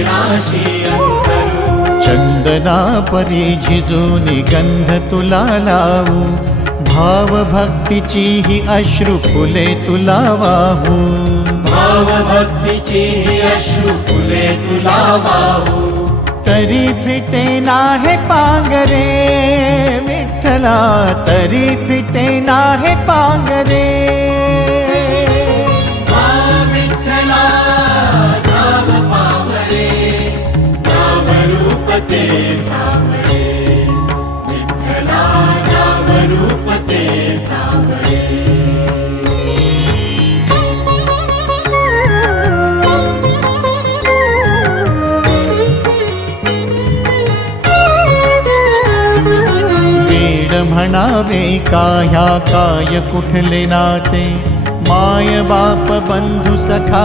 चरणाशी अंतरू। चंदना परी झिजूनी गंध तुला लावू, भाव भक्तीची ही अश्रु फुले तुला वाहू। भाव भक्तीची ही अश्रु फुले तुला वाहू। तरी फिटे नाहे पांगरे विठ्ठला, तरी फिटे नाहे पांगरे। विठ्ठला नाम पावरे, नाम रूप ते सावळे। विठ्ठला नाम रूप ते सावळे। म्हणावे का ह्या काय कुठले नाते, माय बाप बंधू सखा